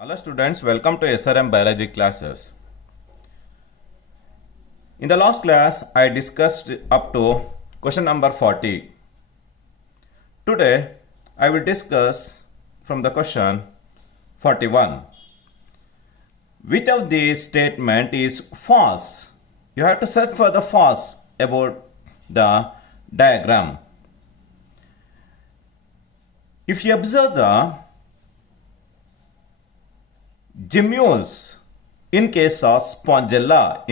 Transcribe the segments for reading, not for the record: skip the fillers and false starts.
Hello students, welcome to SRM biology classes. In the last class, I discussed up to question number 40. Today, I will discuss from the question 41. Which of these statement is false? You have to search for the false about the diagram. If you observe the gemmules in case of Spongella,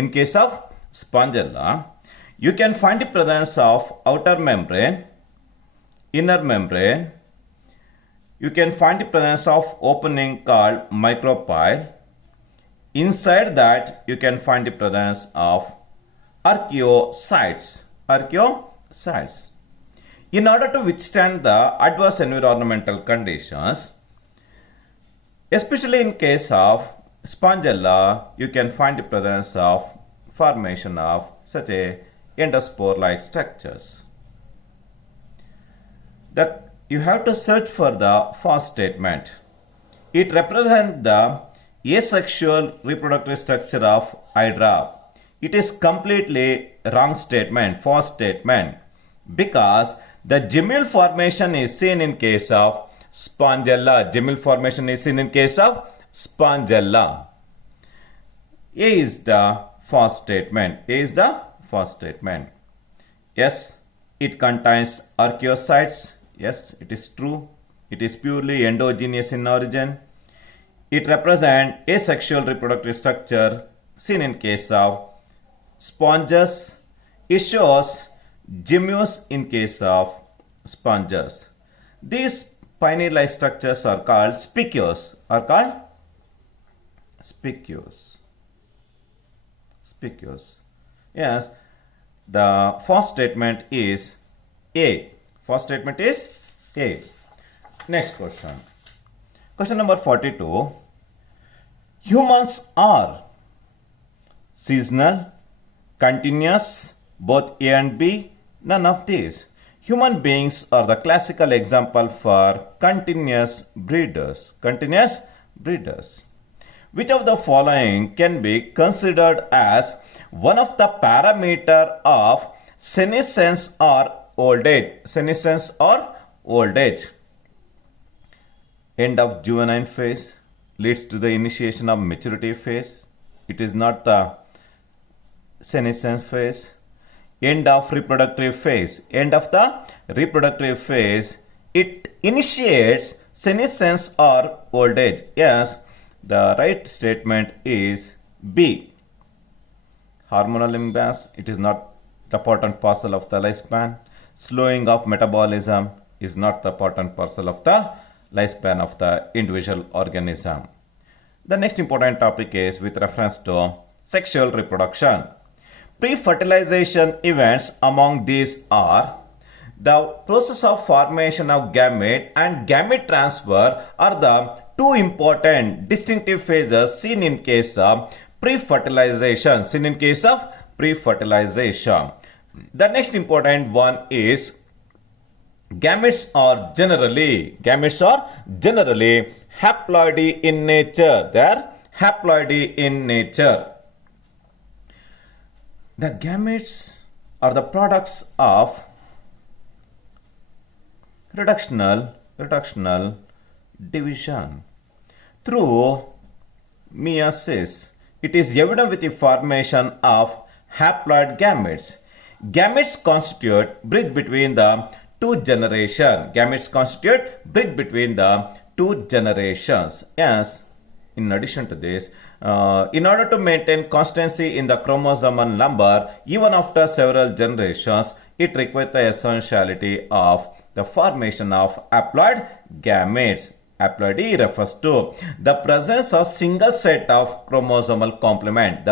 you can find the presence of outer membrane, inner membrane. You can find the presence of opening called micropyle. Inside that, you can find the presence of archaeocytes. In order to withstand the adverse environmental conditions, especially in case of Spongella, you can find the presence of formation of such a endospore-like structures. You have to search for the false statement. It represents the asexual reproductive structure of Hydra. It is completely wrong statement, false statement, because the gemmule formation is seen in case of Spongella. Gemmule formation is seen in case of Spongella. A is the false statement. Yes, it contains archaeocytes. Yes, it is true. It is purely endogenous in origin. It represents asexual reproductive structure seen in case of sponges. It shows gemmules in case of sponges. These pioneer-like structures are called spicules. Yes, the false statement is A. Next question. Question number 42. Humans are seasonal, continuous, both A and B, none of these. Human beings are the classical example for continuous breeders. Which of the following can be considered as one of the parameter of senescence or old age? End of juvenile phase leads to the initiation of maturity phase. It is not the senescence phase. End of the reproductive phase, it initiates senescence or old age. Yes, the right statement is B. Hormonal imbalance, it is not the part and parcel of the lifespan. Slowing of metabolism is not the part and parcel of the lifespan of the individual organism. The next important topic is with reference to sexual reproduction. Pre-fertilization events among these are the process of formation of gamete and gamete transfer are the two important distinctive phases seen in case of pre-fertilization. The next important one is gametes are generally haploidy in nature. The gametes are the products of reductional division. Through meiosis, it is evident with the formation of haploid gametes. Gametes constitute bridge between the two generations. Yes. In addition to this, in order to maintain constancy in the chromosomal number, even after several generations, it requires the essentiality of the formation of haploid gametes. Haploidy refers to the presence of single set of chromosomal complement.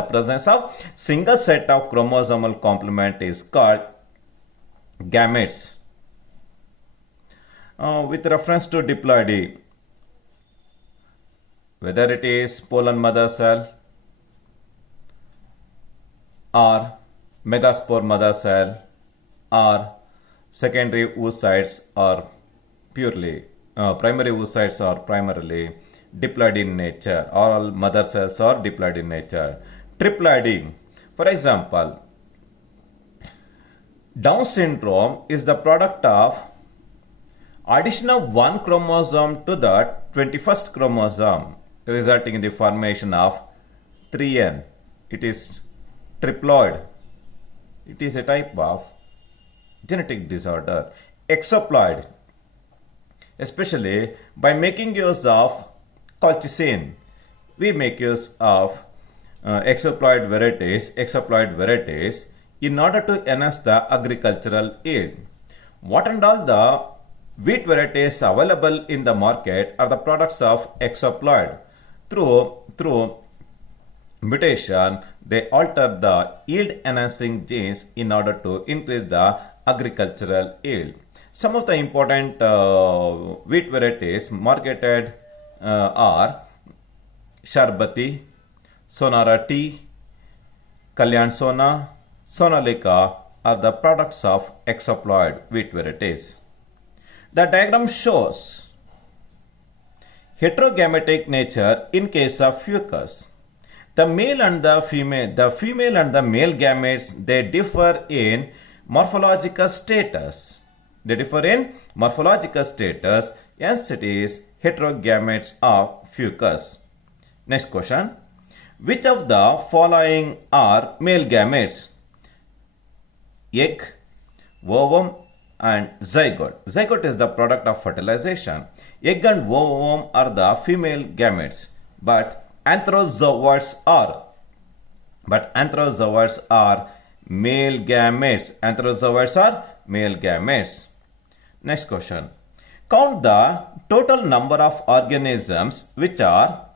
Is called gametes. With reference to diploidy, whether it is pollen mother cell or megaspore mother cell or secondary oocytes or purely primary oocytes are primarily diploid in nature. All mother cells are diploid in nature. Triploidy. For example, Down syndrome is the product of addition of one chromosome to the 21st chromosome, resulting in the formation of 3N. It is triploid. It is a type of genetic disorder. Exoploid, especially by making use of colchicine, we make use of exoploid varieties in order to enhance the agricultural yield. What and all the wheat varieties available in the market are the products of exoploid. Through mutation, they alter the yield enhancing genes in order to increase the agricultural yield. Some of the important wheat varieties marketed are Sharbati, Sonara T, Kalyan Sona, Sonalika are the products of exoploid wheat varieties. The diagram shows heterogametic nature in case of fucus. The female and the male gametes, they differ in morphological status. Hence it is heterogametes of fucus. Next question. Which of the following are male gametes? Egg, ovum and zygote. Zygote is the product of fertilization. Egg and ovum are the female gametes, but anthrozoids are male gametes. Next question. Count the total number of organisms which are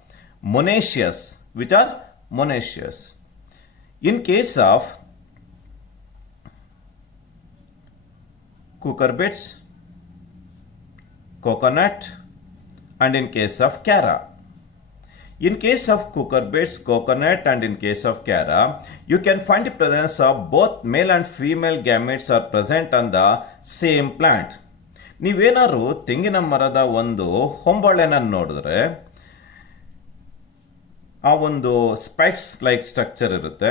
monoecious. In case of cucurbits, coconut, and in case of Cara. In case of cucurbits, coconut, and in case of Cara, you can find the presence of both male and female gametes are present on the same plant. ನೀವೇನಾದ್ರು ತೆಂಗಿನ ಮರದ ಒಂದು ಹೊಂಬಾಳೆನ ನೋಡಿದ್ರೆ ಆ ಒಂದು spikes like structure ಇರುತ್ತೆ.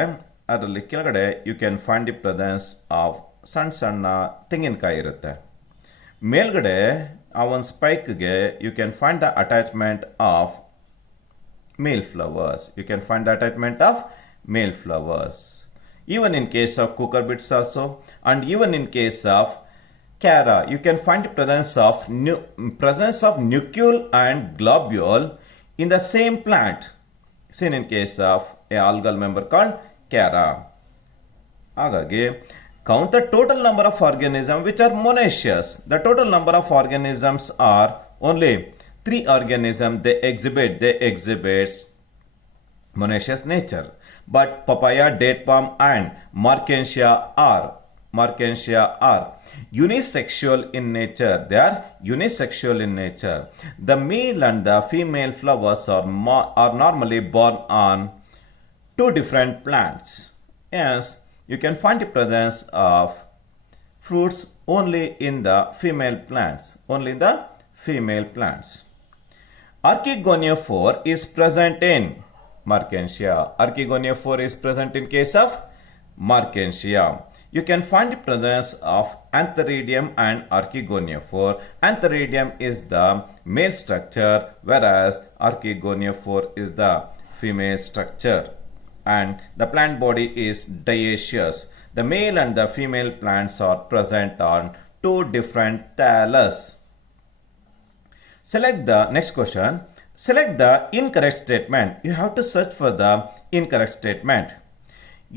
ಅದರಲ್ಲಿ ಕೆಳಗಡೆ you can find the presence of ಸಣ್ಣ ತೆಂಗಿನಕಾಯಿ ಇರುತ್ತೆ. ಮೇಲ್ಗಡೆ ಆ ಒಂದು ಸ್ಪೈಕ್ಗೆ you can find the attachment of male flowers. Even in case of cucurbits also, and even in case of Cara, you can find the presence of nucleole and globule in the same plant, seen in case of a algal member called Cara. Agage, count the total number of organisms which are monoecious. The total number of organisms are only 3 organisms. They exhibit monoecious nature. But papaya, date palm and Markensia are unisexual in nature. They are unisexual in nature. The male and the female flowers are normally born on 2 different plants. Yes, you can find the presence of fruits only in the female plants. Archegoniophore is present in Markensia. Archegoniophore is present in case of Markensia. You can find the presence of Antheridium and Archegoniophore. Antheridium is the male structure, whereas Archegoniophore is the female structure. And the plant body is dioecious. The male and the female plants are present on 2 different thallus. Select the next question. Select the incorrect statement. You have to search for the incorrect statement.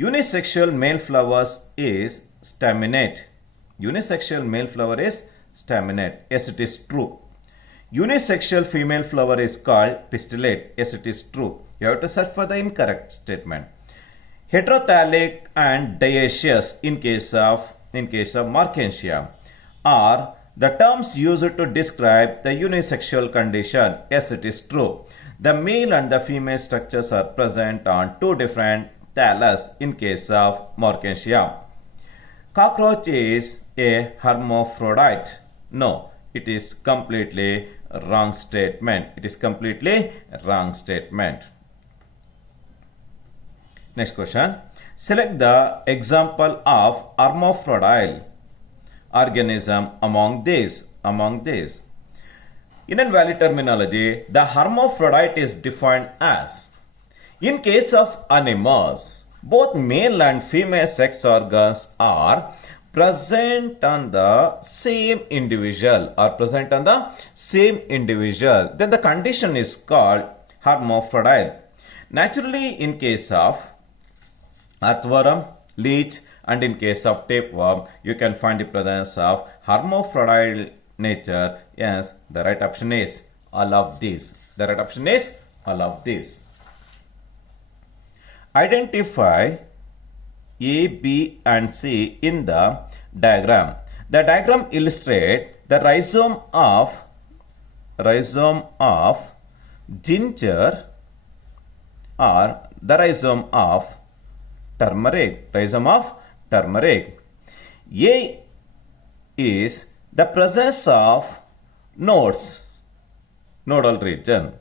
Unisexual male flowers is staminate. Yes, it is true. Unisexual female flower is called pistillate. Yes, it is true. You have to search for the incorrect statement. Heterothallic and dioecious in case of Markensia are the terms used to describe the unisexual condition. Yes, it is true. The male and the female structures are present on 2 different thallus in case of Markensia. Cockroach is a hermaphrodite. No, it is completely wrong statement. It is completely wrong statement. Next question. Select the example of hermaphrodite organism among these. In valid terminology, the hermaphrodite is defined as, in case of animals, both male and female sex organs are present on the same individual, then the condition is called hermaphrodite. Naturally, in case of earthworm, leech, and in case of tapeworm, you can find the presence of hermaphrodite nature. Yes, the right option is all of these. Identify A, B, and C in the diagram. The diagram illustrates the rhizome of ginger or the rhizome of turmeric. A is the presence of nodal region.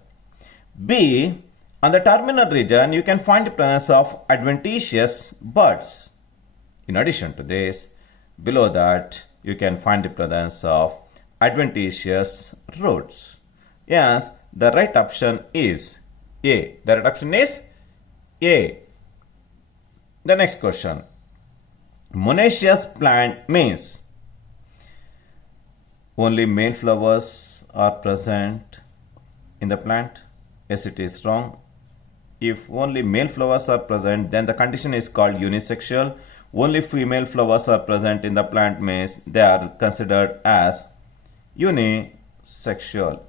B, on the terminal region, you can find the presence of adventitious buds. In addition to this, below that, you can find the presence of adventitious roots. Yes, the right option is A. The next question. Monoecious plant means only male flowers are present in the plant. Yes, it is wrong. If only male flowers are present, then the condition is called unisexual. Only female flowers are present in the plant means they are considered as unisexual.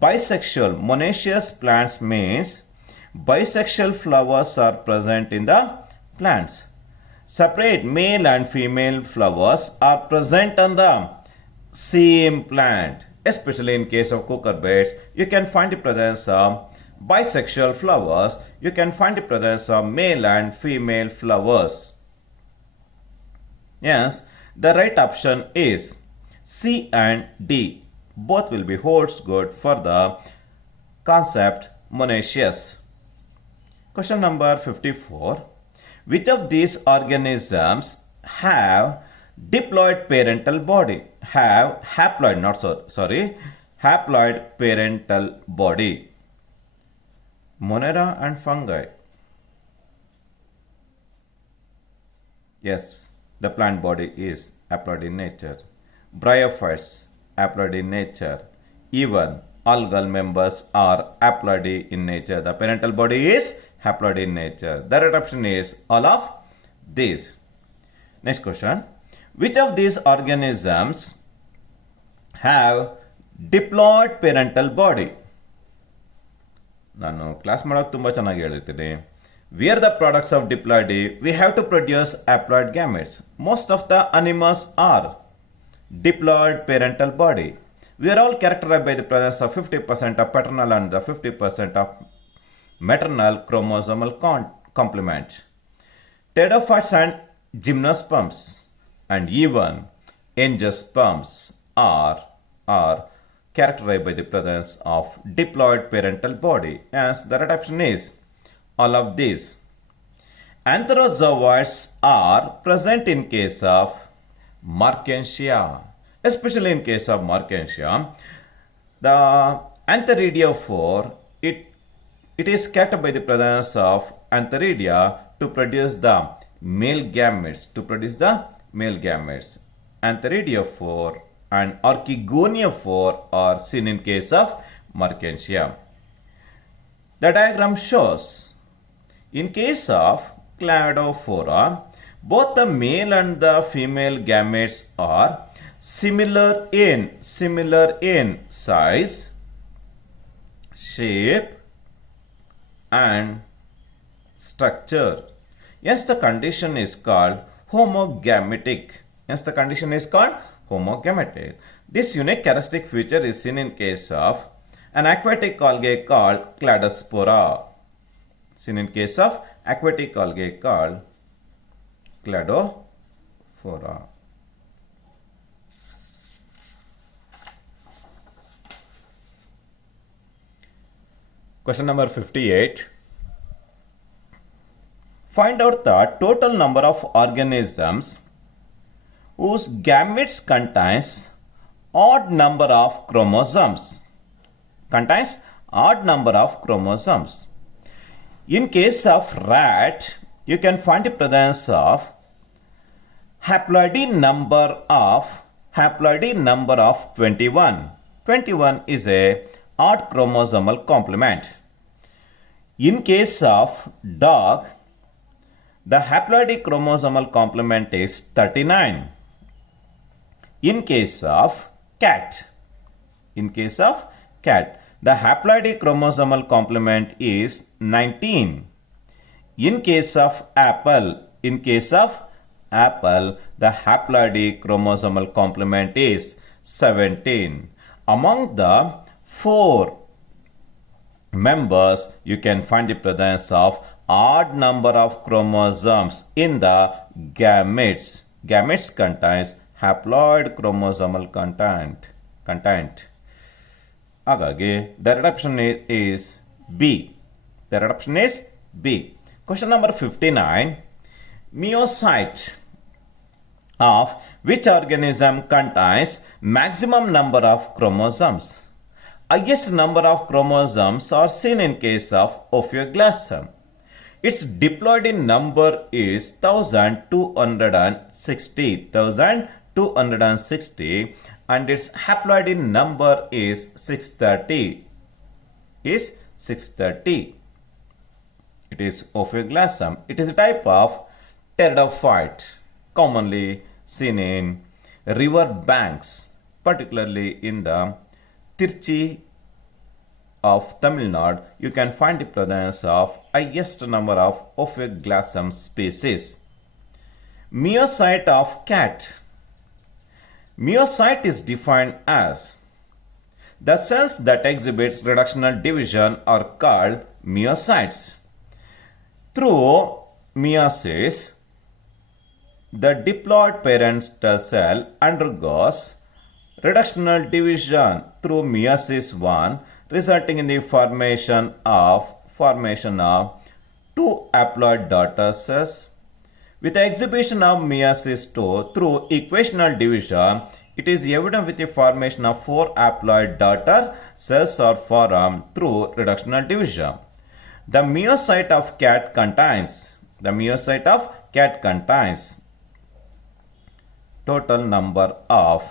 Bisexual. Monoecious plants means bisexual flowers are present in the plants. Separate male and female flowers are present on the same plant. Especially in case of cucurbits, you can find the presence of bisexual flowers. You can find the presence of male and female flowers. Yes, the right option is C and D. Both will be holds good for the concept monoecious. Question number 54. Which of these organisms have diploid parental body? Haploid parental body. Monera and fungi. Yes, the plant body is haploid in nature. Bryophytes, haploid in nature. Even algal members are haploid in nature. The parental body is haploid in nature. The right option is all of these. Next question. Which of these organisms have diploid parental body? ನಾನು class ಮಾಡೋಕೆ ತುಂಬ ಚೆನ್ನಾಗಿ ಹೇಳಿರ್ತೀನಿ. We are the products of diploidy. We have to produce haploid gametes. Most of the animals are diploid parental body. We are all characterized by the presence of 50% of paternal and the 50% of maternal chromosomal complement. Pteridophytes and gymnosperms and even angiosperms are characterized by the presence of diploid parental body. As the right option is all of these. Antherozoids are present in case of Mertensia. Especially in case of Mertensia, the Antheridiophore, it is scattered by the presence of Antheridia to produce the male gametes. Antheridiophore and Archegoniophore are seen in case of Mertensia. The diagram shows, in case of Cladophora, both the male and the female gametes are similar in size, shape, and structure. Yes, the condition is called homogametic. This unique characteristic feature is seen in case of an aquatic algae called Cladospora. Cladophora. Question number 58. Find out the total number of organisms whose gametes contains odd number of chromosomes. Contains odd number of chromosomes. In case of rat, you can find the presence of haploid number of 21. 21 is a odd chromosomal complement. In case of dog, the haploid chromosomal complement is 39. In case of cat, the haploid chromosomal complement is 19. In case of apple, the haploid chromosomal complement is 17. Among the 4 members, you can find the presence of odd number of chromosomes in the gametes. Gametes contains haploid chromosomal content. Agage, the right option is B. Question number 59. Meiocyte of which organism contains maximum number of chromosomes? Highest number of chromosomes are seen in case of Ophioglossum. Its diploid number is 1260, and its haploid number is 630. It is Ophioglossum. It is a type of pteridophyte commonly seen in river banks, particularly in the Tirchi of Tamil Nadu. You can find the presence of highest number of Ophioglossum species. Meiocyte of cat. Meiocyte is defined as the cells that exhibits reductional division are called meiocytes. Through meiosis, the diploid parent cell undergoes reductional division through meiosis 1, resulting in the formation of 2 haploid daughter cells. With the exhibition of meiosis 2 through equational division, it is evident with the formation of 4 haploid daughter cells are formed through reductional division. The meiocyte of cat contains total number of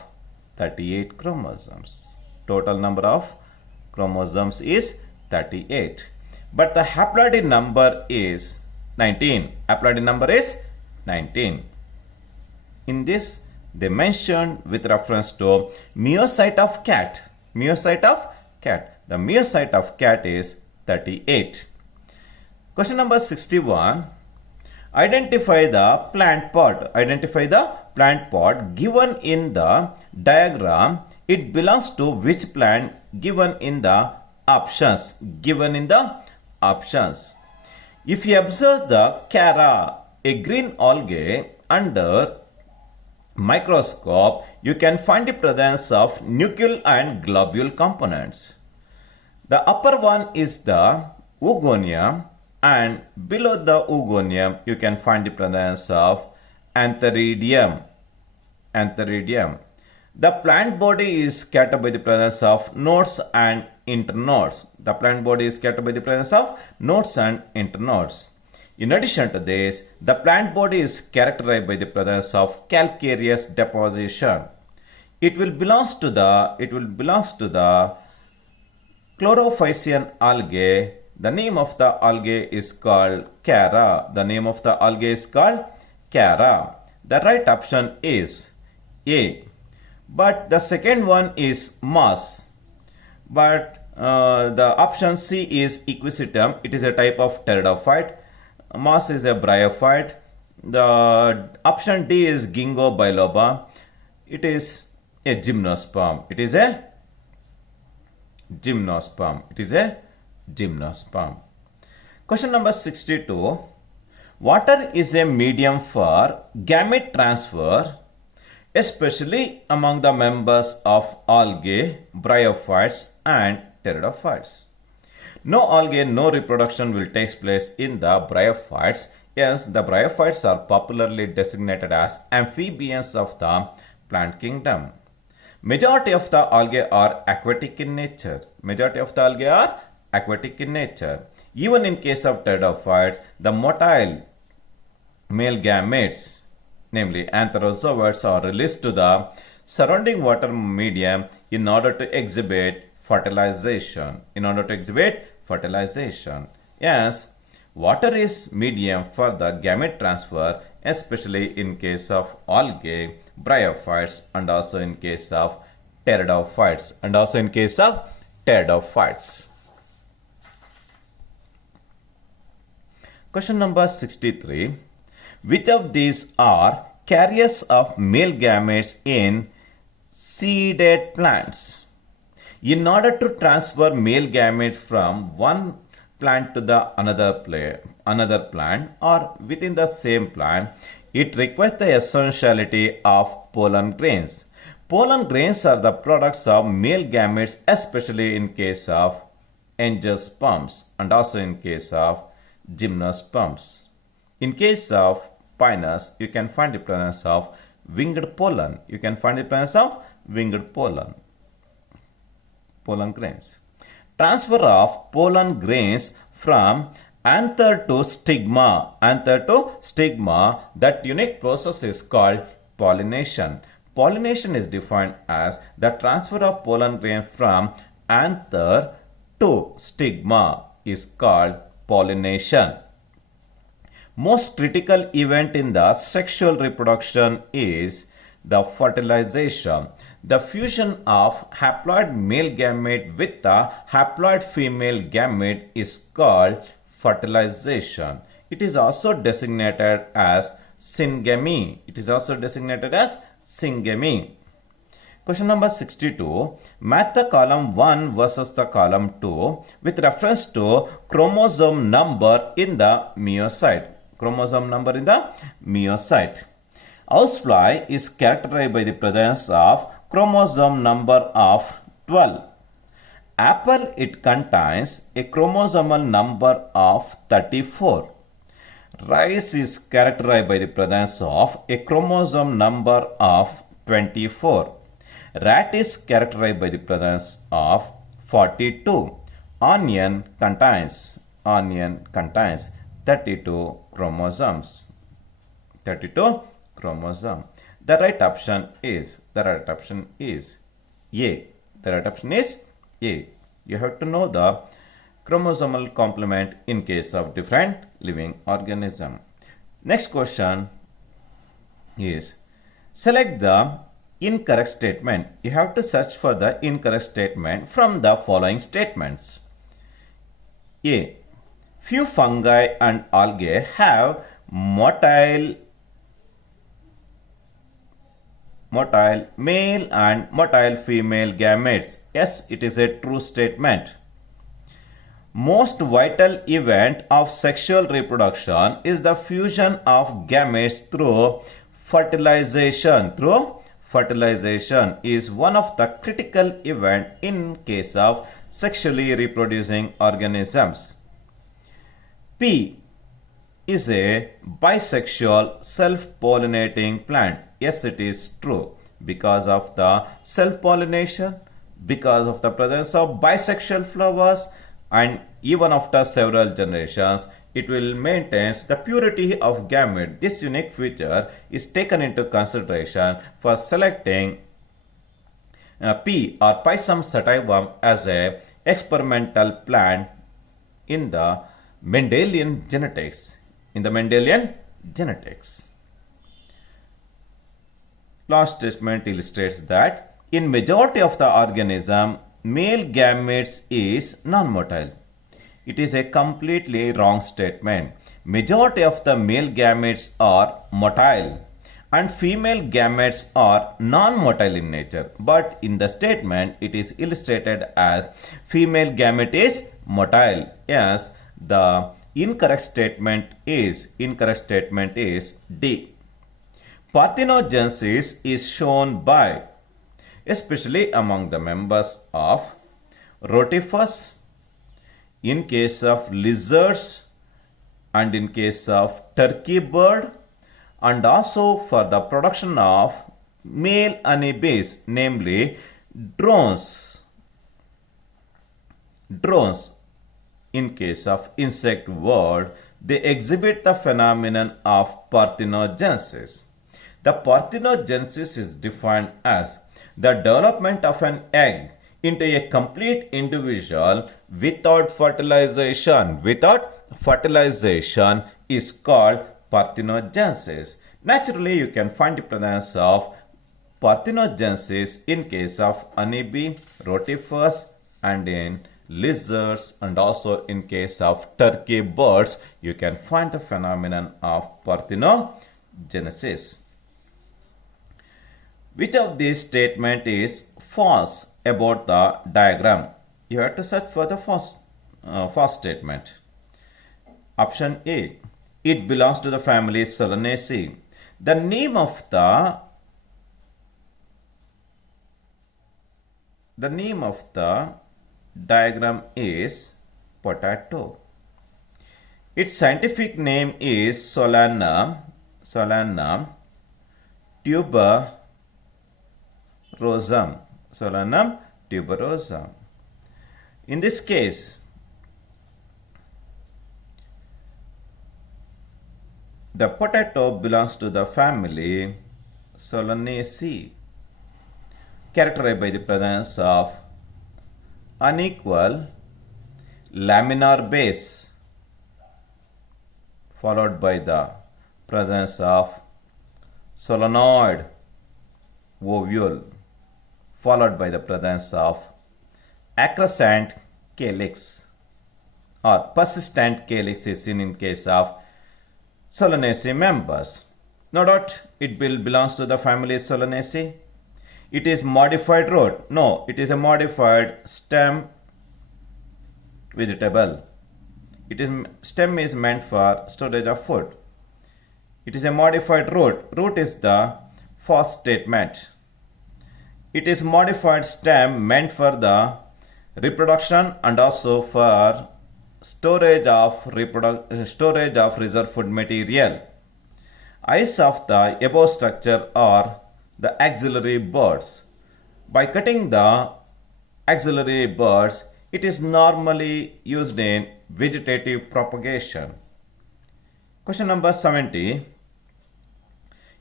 38 chromosomes. Total number of chromosomes is 38. But the haploid number is 19. In this, they mentioned with reference to meiocyte of cat. The meiocyte of cat is 38. Question number 61. Identify the plant pod. Given in the diagram. It belongs to which plant given in the options? If you observe the Chara, a green algae, under microscope, you can find the presence of nucleus and globule components. The upper one is the oogonium, and below the oogonium you can find the presence of antheridium. The plant body is scattered by the presence of nodes and internodes. In addition to this, the plant body is characterized by the presence of calcareous deposition. It will belongs to the chlorophysian algae. The name of the algae is called Chara. The right option is A. But the second one is moss. But the option C is Equisetum. It is a type of pteridophyte. Moss is a bryophyte. The option D is Ginkgo biloba. It is a gymnosperm. Question number 62. Water is a medium for gamete transfer, especially among the members of algae, bryophytes and pteridophytes. No algae, no reproduction will take place in the bryophytes. Yes, the bryophytes are popularly designated as amphibians of the plant kingdom. Majority of the algae are aquatic in nature. Majority of the algae are aquatic in nature. Even in case of pteridophytes, the motile male gametes, namely antherozoids, are released to the surrounding water medium in order to exhibit fertilization. Yes, water is medium for the gamete transfer, especially in case of algae, bryophytes, and also in case of pteridophytes. Question number 63. Which of these are carriers of male gametes in seeded plants? In order to transfer male gametes from one plant to the another plant or within the same plant, it requires the essentiality of pollen grains. Pollen grains are the products of male gametes, especially in case of angiosperms and also in case of gymnosperms. In case of Pinus, you can find the presence of winged pollen. Pollen grains. Transfer of pollen grains from anther to stigma. That unique process is called pollination. Pollination is defined as the transfer of pollen grain from anther to stigma is called pollination. Most critical event in the sexual reproduction is the fertilization. The fusion of haploid male gamete with the haploid female gamete is called fertilization. It is also designated as syngamy. Question number 62. Match the column 1 versus the column 2 with reference to chromosome number in the myocyte. Housefly is characterized by the presence of chromosome number of 12. Apple, it contains a chromosomal number of 34. Rice is characterized by the presence of a chromosome number of 24. Rat is characterized by the presence of 42. Onion contains 32 chromosomes. The right option is A. You have to know the chromosomal complement in case of different living organism. Next question is select the incorrect statement. You have to search for the incorrect statement from the following statements. A. Few fungi and algae have motile male and motile female gametes. Yes, it is a true statement. Most vital event of sexual reproduction is the fusion of gametes through fertilization. Fertilization is one of the critical events in case of sexually reproducing organisms. Pea is a bisexual self-pollinating plant. Yes, it is true. Because of the self-pollination, because of the presence of bisexual flowers, and even after several generations, it will maintain the purity of gamete. This unique feature is taken into consideration for selecting P or Pisum sativum as a experimental plant in the Mendelian genetics. Last statement illustrates that in majority of the organism, male gametes is non-motile. It is a completely wrong statement. Majority of the male gametes are motile and female gametes are non-motile in nature. But in the statement, it is illustrated as female gamete is motile. Yes, the incorrect statement is D. Parthenogenesis is shown by, especially among the members of Rotifus, in case of lizards and in case of turkey bird, and also for the production of male honeybees, namely drones. Drones, in case of insect world, they exhibit the phenomenon of parthenogenesis. The parthenogenesis is defined as the development of an egg into a complete individual without fertilization. Without fertilization is called parthenogenesis. Naturally, you can find the presence of parthenogenesis in case of honeybee, rotifers, and in lizards, and also in case of turkey birds, you can find the phenomenon of parthenogenesis. Which of these statement is false about the diagram? You have to search for the false statement. Option A, it belongs to the family Solanaceae. The name of the diagram is potato. Its scientific name is Solanum tuberosum. Solanum tuberosum. In this case, the potato belongs to the family Solanaceae, characterized by the presence of unequal laminar base, followed by the presence of solenoid ovule, followed by the presence of acrescent calyx or persistent calyx is seen in case of Solanaceae members. No doubt it belongs to the family Solanaceae. It is modified root. No, it is a modified stem vegetable. Stem is meant for storage of food. It is a modified root. Root is the false statement. It is modified stem meant for the reproduction and also for storage of reserve food material. Eyes of the above structure are the axillary buds. By cutting the axillary buds, it is normally used in vegetative propagation. Question number 70.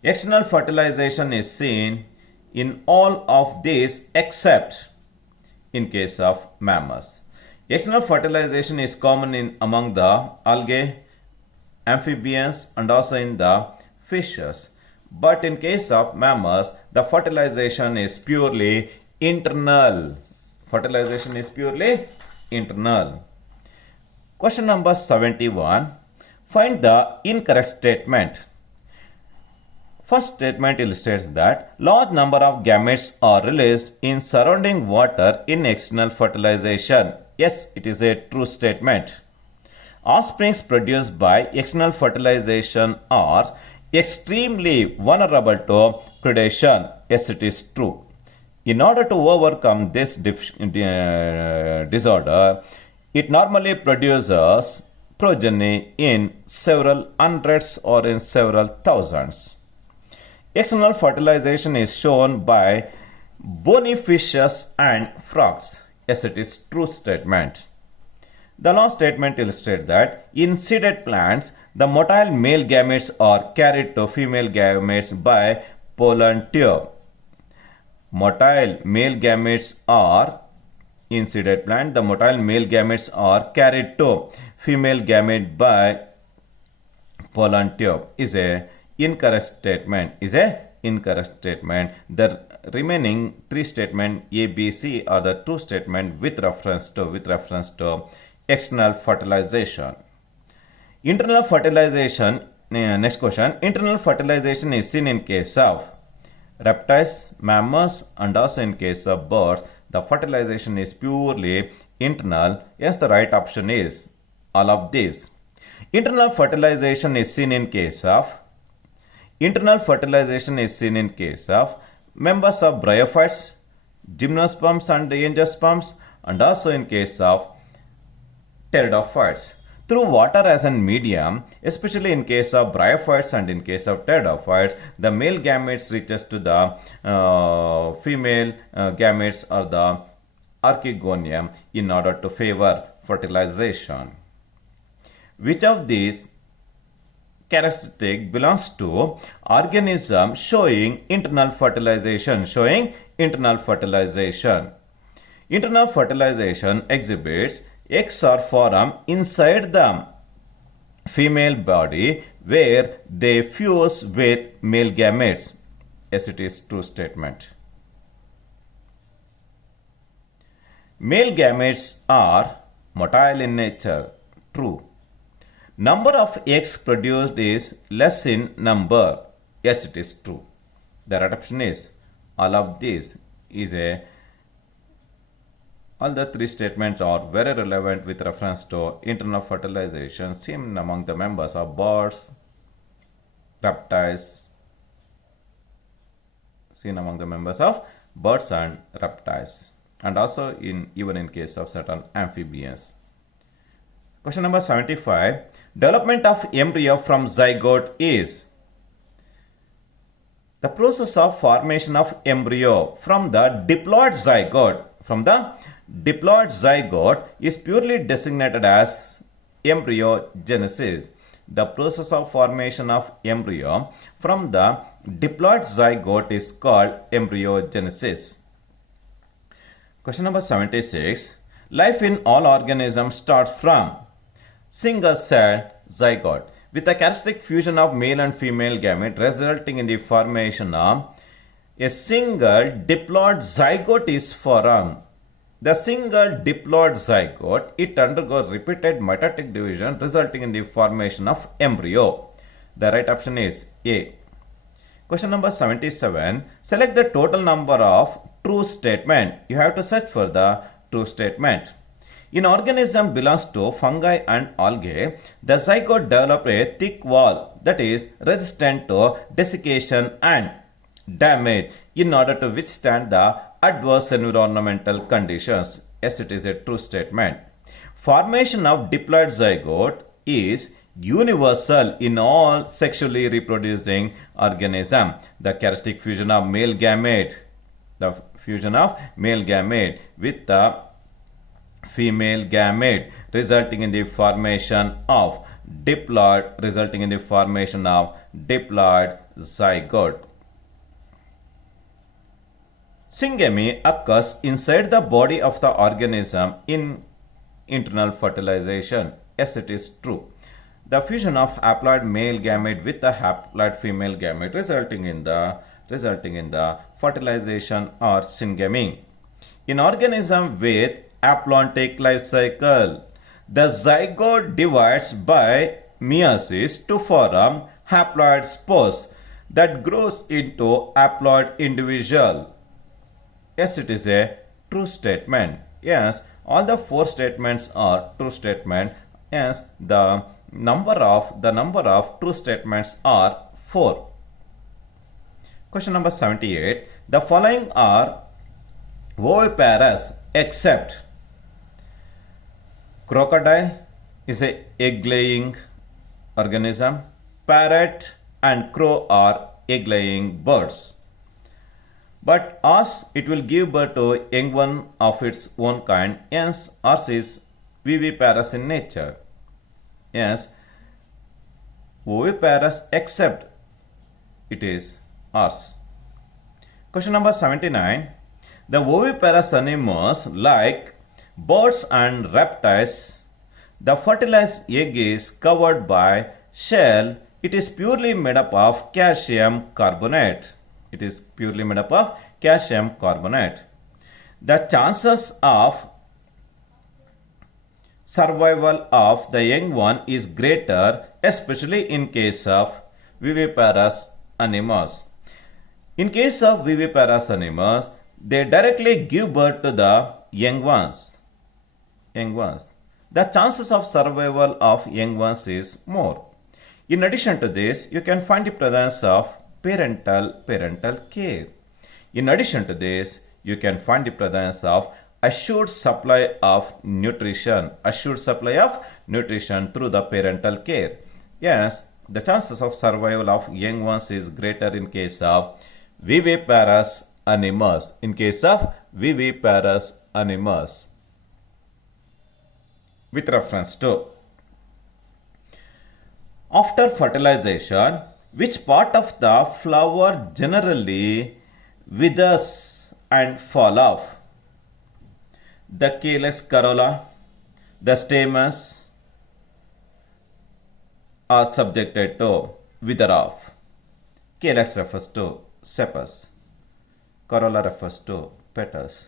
External fertilization is seen in all of these except in case of mammals. External fertilization is common among the algae, amphibians, and also in the fishes. But in case of mammals, the fertilization is purely internal. Fertilization is purely internal. Question number 71. Find the incorrect statement. First statement illustrates that large number of gametes are released in surrounding water in external fertilization. Yes, it is a true statement. Offsprings produced by external fertilization are extremely vulnerable to predation. Yes, it is true. In order to overcome this disorder, it normally produces progeny in several hundreds or in several thousands. External fertilization is shown by bony fishes and frogs. Yes, it is true statement. The last statement illustrates that in seeded plants, the motile male gametes are carried to female gametes by pollen tube. Motile male gametes are in seeded plant, the motile male gametes are carried to female gamete by pollen tube. Is a incorrect statement. The remaining three statements A, B, C are the true statement with reference to external fertilization. Internal fertilization. Next question. Internal fertilization is seen in case of reptiles, mammals, and also in case of birds. The fertilization is purely internal. Yes, the right option is all of these. Internal fertilization is seen in case of members of bryophytes, gymnosperms and angiosperms, and also in case of pteridophytes. Through water as a medium, especially in case of bryophytes and in case of pteridophytes, the male gametes reaches to the female gametes or the archegonium in order to favor fertilization. Which of these characteristic belongs to organism showing internal fertilization? Internal fertilization exhibits eggs are formed inside the female body where they fuse with male gametes. Yes, it is true statement. Male gametes are motile in nature. True. Number of eggs produced is less in number. Yes, it is true. The right option is all of these is a all the three statements are very relevant with reference to internal fertilization seen among the members of birds, reptiles, and also even in case of certain amphibians. Question number 75. Development of embryo from zygote is the process of formation of embryo from the diploid zygote. Diploid zygote is purely designated as embryogenesis. The process of formation of embryo from the diploid zygote is called embryogenesis. Question number 76. Life in all organisms starts from single-celled zygote with a characteristic fusion of male and female gamete resulting in the formation of a single diploid zygote is formed. The single diploid zygote, it undergoes repeated mitotic division resulting in the formation of embryo. The right option is A. Question number 77. Select the total number of true statement. You have to search for the true statement. In organism belongs to fungi and algae, the zygote develop a thick wall that is resistant to desiccation and damage in order to withstand the adverse environmental conditions. Yes, it is a true statement. Formation of diploid zygote is universal in all sexually reproducing organisms. The characteristic fusion of male gamete, with the female gamete resulting in the formation of diploid zygote. Syngamy occurs inside the body of the organism in internal fertilization. Yes, it is true. The fusion of haploid male gamete with the haploid female gamete resulting in the fertilization or syngamy. In organism with aplontic life cycle, the zygote divides by meiosis to form haploid spores that grows into haploid individual. Yes, it is a true statement. Yes, all the four statements are true statement. Yes, the number of true statements are 4. Question number 78. The following are oviparous except crocodile is a egg-laying organism. Parrot and crow are egg-laying birds. But ours, it will give birth to young one of its own kind. Hence, ours is viviparous in nature. Yes, oviparous except it is ours. Question number 79. The oviparous animals like birds and reptiles, the fertilized egg is covered by shell. It is purely made up of calcium carbonate. The chances of survival of the young one is greater, especially in case of viviparous animals. In case of viviparous animals, they directly give birth to the young ones. The chances of survival of young ones is more. In addition to this, you can find the presence of parental care. In addition to this, you can find the presence of assured supply of nutrition, through the parental care. Yes, the chances of survival of young ones is greater in case of viviparous animals. With reference to, after fertilization, which part of the flower generally withers and fall off? The calyx, corolla, the stamens are subjected to wither off. Calyx refers to sepals. Corolla refers to petals.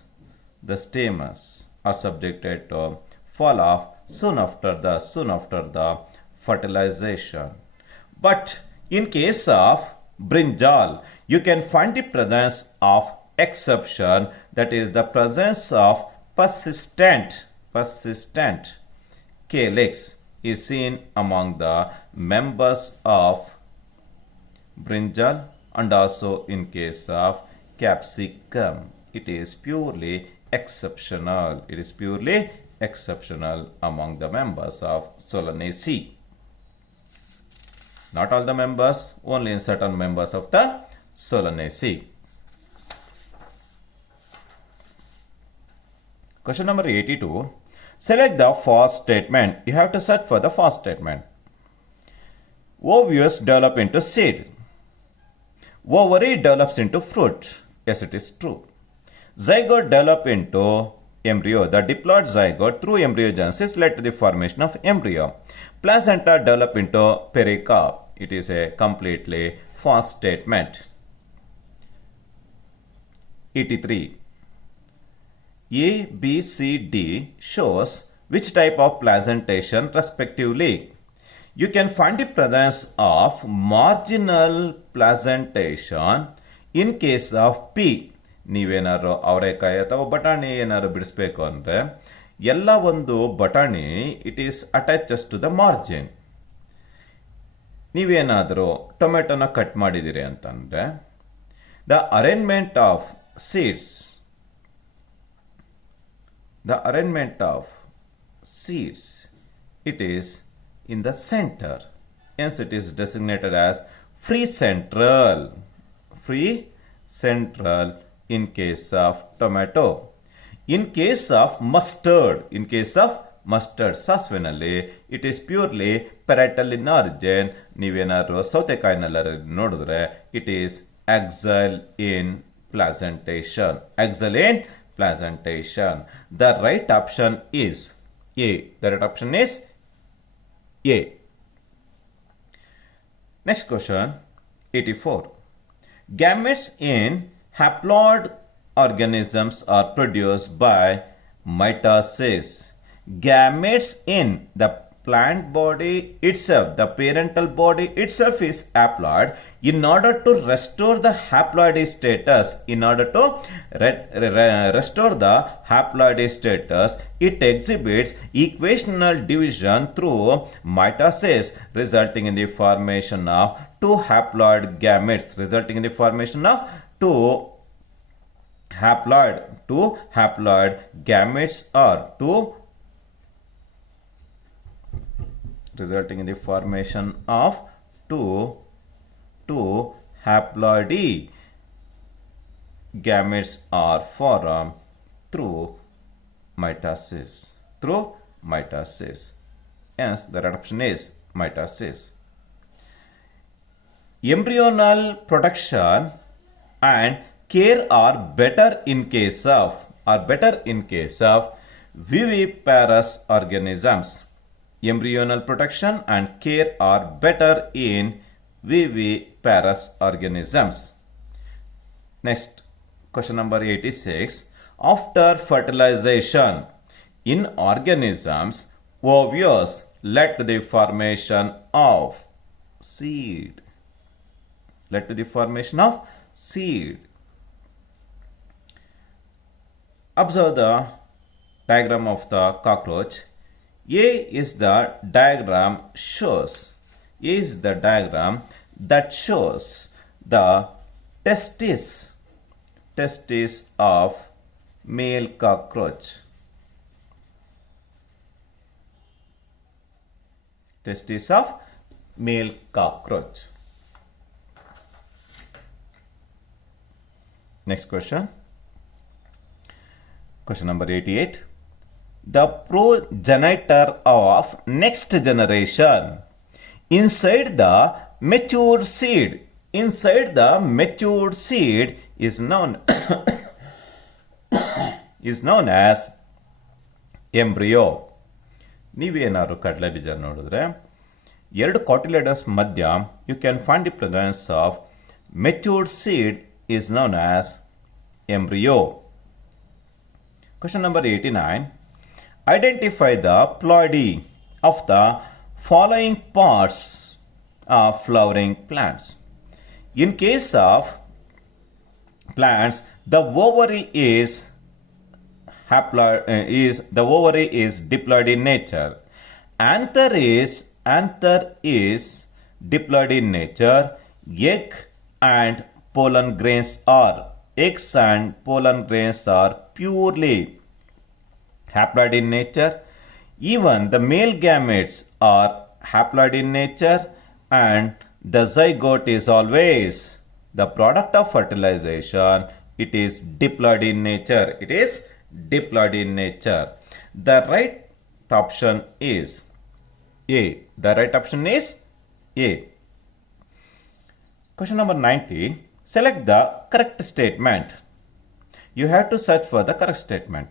The stamens are subjected to fall off soon after the fertilization. But in case of brinjal, you can find the presence of exception, that is the presence of persistent calyx is seen among the members of brinjal and also in case of capsicum. It is purely exceptional. Among the members of Solanaceae. Not all the members, only in certain members of the Solanaceae. Question number 82. Select the false statement. You have to search for the false statement. Ovules develop into seed. Ovary develops into fruit. Yes, it is true. Zygote develop into embryo. The diploid zygote through embryogenesis led to the formation of embryo. Placenta develop into pericarp. It is a completely false statement. 83. A, B, C, D shows which type of placentation respectively. You can find the presence of marginal placentation in case of P. ನೀವೇನಾದ್ರು ಅವರೆಕಾಯಿ ಅಥವಾ ಬಟಾಣಿ ಏನಾದ್ರು ಬಿಡಿಸ್ಬೇಕು ಅಂದರೆ ಎಲ್ಲ ಒಂದು ಬಟಾಣಿ it is attaches to the margin. ನೀವೇನಾದರೂ ಟೊಮೆಟೊನ ಕಟ್ ಮಾಡಿದ್ದೀರಿ ಅಂತಂದರೆ the arrangement of seeds it is in the center. Hence it is designated as free central in case of tomato. In case of mustard, ಸಾಸಿವೆನಲ್ಲಿ it is purely parietal in origin. ನೀವೇನಾದ್ರು ಸೌತೆಕಾಯಿನೆಲ್ಲ ನೋಡಿದ್ರೆ it is axial in placentation. The right option is A. Next question, 84. Gametes in haploid organisms are produced by mitosis. Gametes in the plant body itself, the parental body itself is haploid. In order to restore the haploid status, it exhibits equational division through mitosis, resulting in the formation of two haploid gametes, resulting in the formation of two haploidy gametes are formed through mitosis. Hence, the right option is mitosis. Embryonal protection and care are better in case of viviparous organisms. Embryonal protection and care are better in viviparous organisms. Next, question number 86. After fertilization in organisms, ovules led to the formation of seed. Observe the diagram of the cockroach. A is the diagram that shows the testis of male cockroach. Testes of male cockroach. Next question. Question number 88. The progenitor of next generation inside the matured seed. Inside the matured seed is known as embryo. ನೀವೇನಾದ್ರು ಕಡಲೆ ಬೀಜ ನೋಡಿದ್ರೆ ಎರಡು ಕಾಟಿಲೇಡಸ್ ಮಧ್ಯ you can find the presence of matured seed is known as embryo. Question number 89. Identify the ploidy of the following parts of flowering plants. In case of plants, the ovary is diploid in nature. Anther is diploid in nature. Eggs and pollen grains are purely haploid in nature. Even the male gametes are haploid in nature, and the zygote is always the product of fertilization. It is diploid in nature. It is diploid in nature. The right option is A. The right option is A. Question number 90. Select the correct statement. You have to search for the correct statement.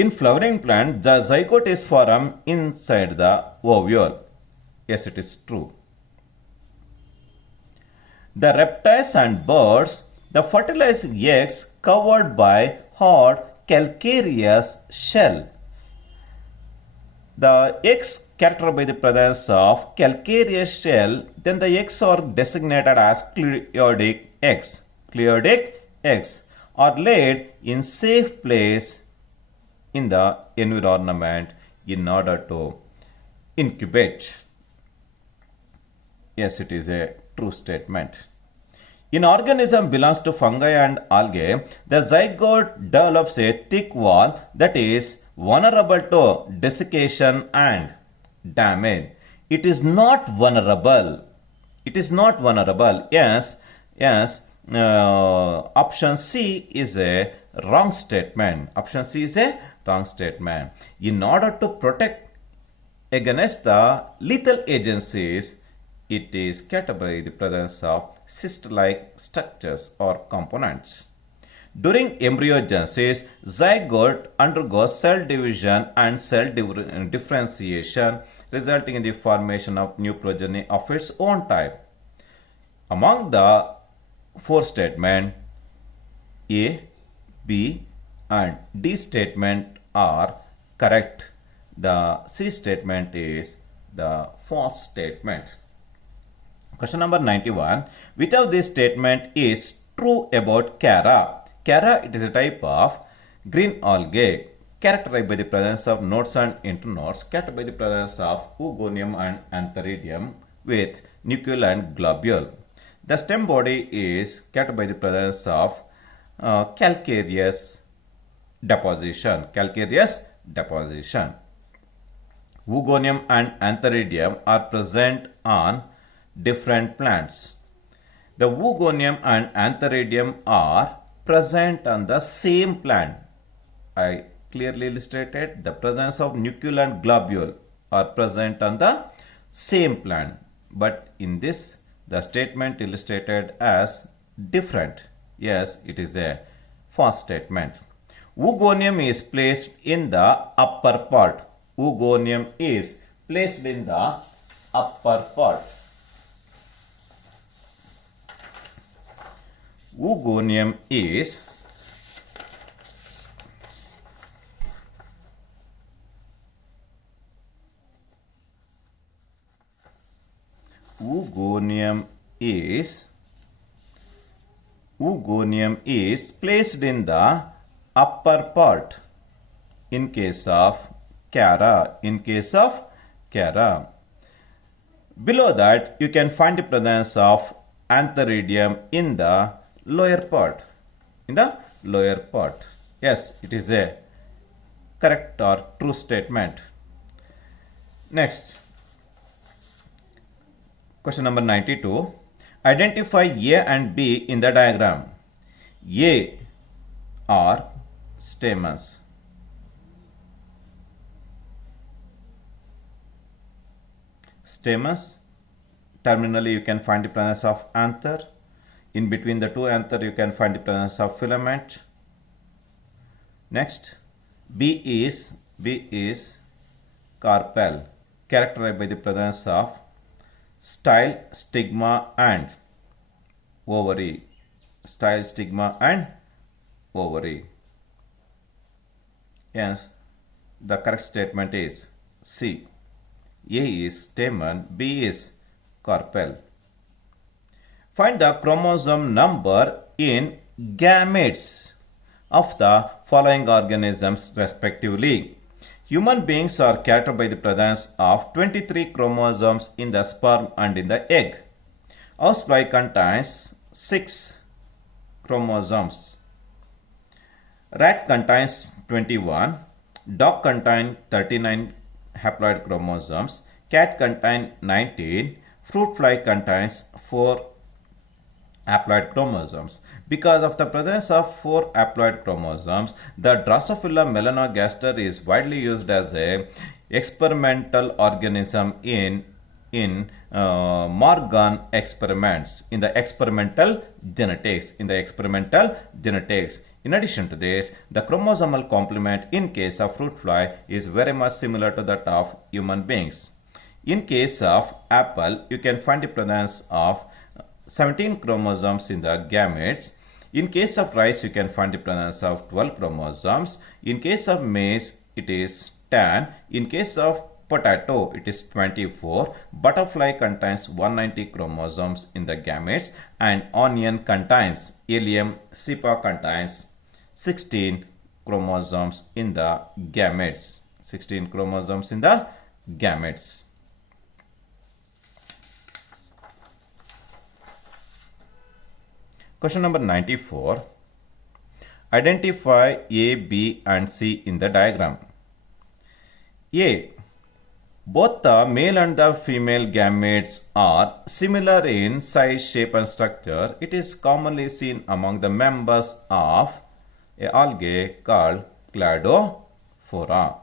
In flowering plant, the zygote is formed inside the ovule. Yes, it is true. The reptiles and birds, the fertilized eggs covered by hard calcareous shell. The eggs characterized by the presence of calcareous shell, then the eggs are designated as cleoidic eggs. Cleoidic eggs are laid in safe place in the environment in order to incubate. Yes, it is a true statement. In organism belongs to fungi and algae, the zygote develops a thick wall that is vulnerable to desiccation and damage. It is not vulnerable. It is not vulnerable. Yes. Option C is a wrong statement. Option C is a wrong statement. In order to protect against the lethal agencies, it is categorized by the presence of cyst-like structures or components. During embryogenesis, zygote undergoes cell division and cell differentiation, resulting in the formation of new progeny of its own type. Among the four statements, A, B, and D statement are correct. The C statement is the false statement. Question number 91. Which of this statement is true about Chara? Chara, it is a type of green algae characterized by the presence of nodes and internodes, characterized by the presence of oogonium and antheridium with nucleus and globule. The stem body is characterized by the presence of calcareous deposition. Oogonium and antheridium are present on different plants. The oogonium and antheridium are present on the same plant. I clearly illustrated the presence of nucleus and globule are present on the same plant. But in this, the statement illustrated as different. Yes, it is a false statement. Oogonium is placed in the upper part. Oogonium is placed in the upper part. Oogonium is placed in the upper part in case of Chara. Below that, you can find the presence of antheridium in the lower part. Yes, it is a correct or true statement. Next, question number 92. Identify A and B in the diagram. A are stamens. Stamens, terminally you can find the presence of anther. In between the two anther you can find the presence of filament. Next, B is carpel, characterized by the presence of style, stigma and ovary. Style, stigma and ovary. Yes, the correct statement is C. A is stamen, B is carpel. Find the chromosome number in gametes of the following organisms respectively. Human beings are characterized by the presence of 23 chromosomes in the sperm and in the egg. Housefly contains 6 chromosomes. Rat contains 21. Dog contains 39 haploid chromosomes. Cat contains 19. Fruit fly contains 4 haploid chromosomes. Because of the presence of 4 haploid chromosomes, the Drosophila melanogaster is widely used as a experimental organism in Morgan experiments, in the experimental genetics. In addition to this, the chromosomal complement in case of fruit fly is very much similar to that of human beings. In case of apple, you can find the presence of 17 chromosomes in the gametes. In case of rice, you can find the presence of 12 chromosomes. In case of maize, it is 10. In case of potato, it is 24. Butterfly contains 190 chromosomes in the gametes, and onion contains, Allium cepa contains 16 chromosomes in the gametes. 16 chromosomes in the gametes. Question number 94. Identify A, B and C in the diagram. A. Both the male and the female gametes are similar in size, shape and structure. It is commonly seen among the members of a algae called Cladophora,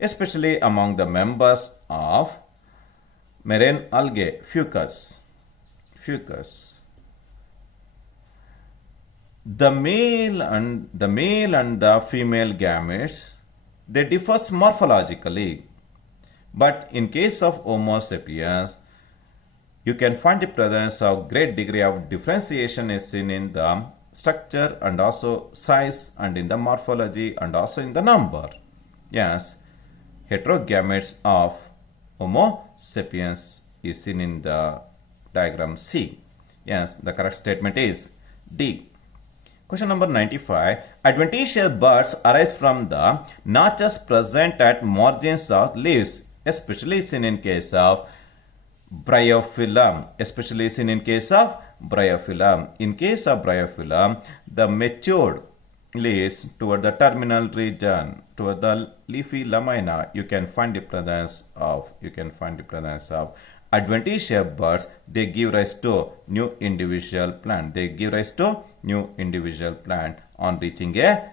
especially among the members of marine algae, Fucus. The male and the female gametes, they differ morphologically, but in case of Homo sapiens, you can find the presence of great degree of differentiation is seen in the structure and also size and in the morphology and also in the number. Yes, heterogametes of Homo sapiens is seen in the diagram C. Yes, the correct statement is D. Question number 95. Adventitious buds arise from the notches present at margins of leaves, especially seen in case of Bryophyllum. In case of Bryophyllum, the matured leaves toward the terminal region, toward the leafy lamina, you can find the presence of adventitious buds. They give rise to new individual plant. On reaching a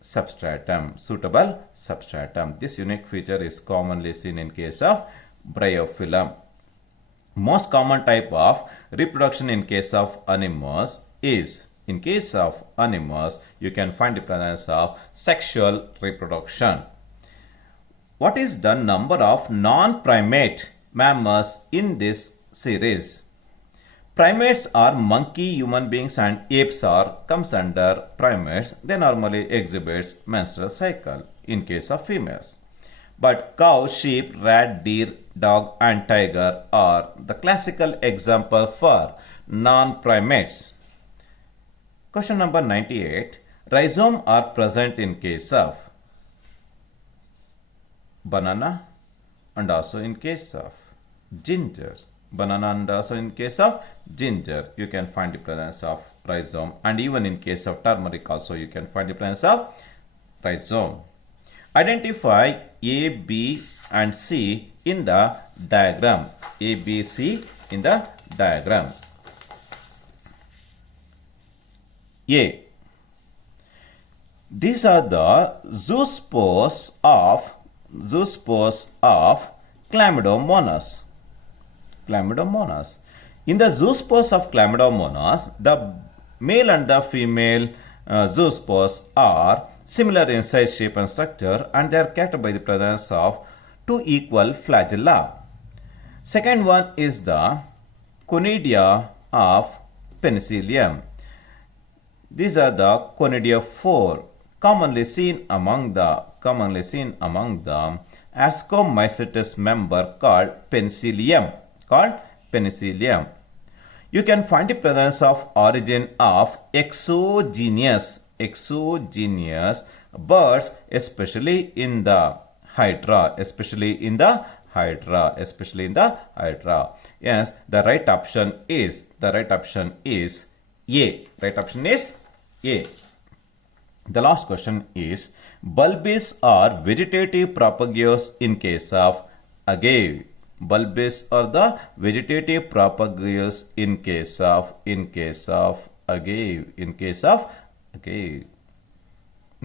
substratum, suitable substratum. This unique feature is commonly seen in case of Bryophyllum. Most common type of reproduction in case of animals is, you can find the presence of sexual reproduction. What is the number of non-primate mammals in this series? Primates are monkey, human beings and apes comes under primates. They normally exhibits menstrual cycle in case of females. But cow, sheep, rat, deer, dog and tiger are the classical example for non-primates. Question number 98. Rhizome are present in case of banana and also in case of ginger. banana, and also in case of ginger, you can find the presence of rhizome, and even in case of turmeric also you can find the presence of rhizome. Identify A, B and C in the diagram. A, B, C in the diagram. A. These are the zoospores of Chlamydomonas. Chlamydomonas. In the zoospores of Chlamydomonas, the male and the female zoospores are similar in size, shape and structure, and they are characterized by the presence of two equal flagella. Second one is the Conidia of Penicillium. These are the Conidia 4, commonly seen among the Ascomycetes member called Penicillium. You can find the presence of origin of exogenous birds, especially in the Hydra. Yes, the right option is A. Right option is A. The last question is, bulbous or vegetative propagation in case of agave. Bulbous or the vegetative propagation in case of agave.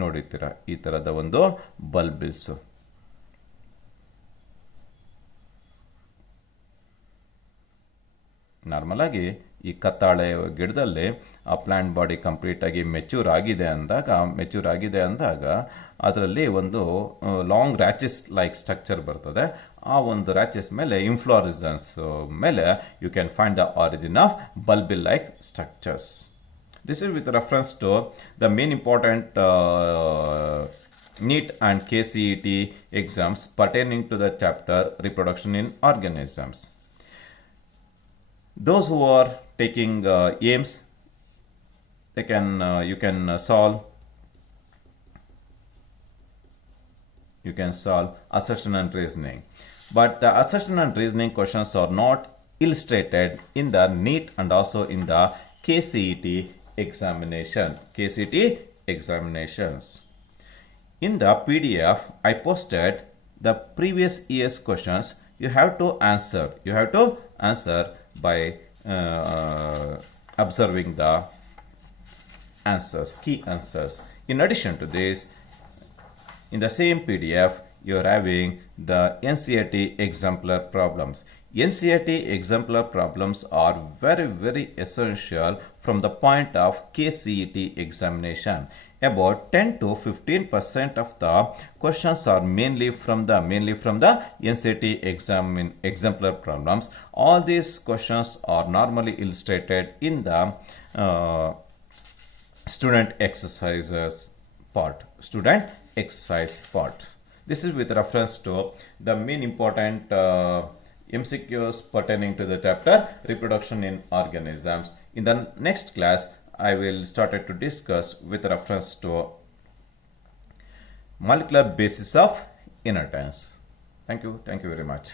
ನೋಡಿರ್ತೀರ ಈ ತರದ ಒಂದು ಬಲ್ಬಿಸ್. Normal ಆಗಿ ಈ ಕತ್ತಾಳೆ ಗಿಡದಲ್ಲಿ ಆ plant body complete ಆಗಿ ಮೆಚ್ಯೂರ್ ಆಗಿದೆ ಅಂದಾಗ ಅದರಲ್ಲಿ ಒಂದು ಲಾಂಗ್ ರ್ಯಾಚಸ್ ಲೈಕ್ ಸ್ಟ್ರಕ್ಚರ್ ಬರ್ತದೆ. ಆ ಒಂದು ರ್ಯಾಚಸ್ ಮೇಲೆ ಇನ್ಫ್ಲೋರೆಸೆನ್ಸ್ ಮೇಲೆ you can find the origin of bulbil like structures. This is with reference to the main important NEET and KCET exams pertaining to the chapter Reproduction in Organisms. Those who are taking AIMS, you can solve assertion and reasoning. But the assertion and reasoning questions are not illustrated in the NEET and also in the KCET examinations. In the PDF, I posted the previous year's questions. You have to answer by observing the key answers. In addition to this, in the same PDF, you are having the NCERT exemplar problems. NCERT exemplar problems are very, very essential from the point of KCET examination. About 10 to 15% of the questions are mainly from the NCERT exemplar problems. All these questions are normally illustrated in the student exercise part. This is with reference to the main important MCQs pertaining to the chapter Reproduction in Organisms. In the next class, I will start to discuss with reference to molecular basis of inertance. Thank you very much.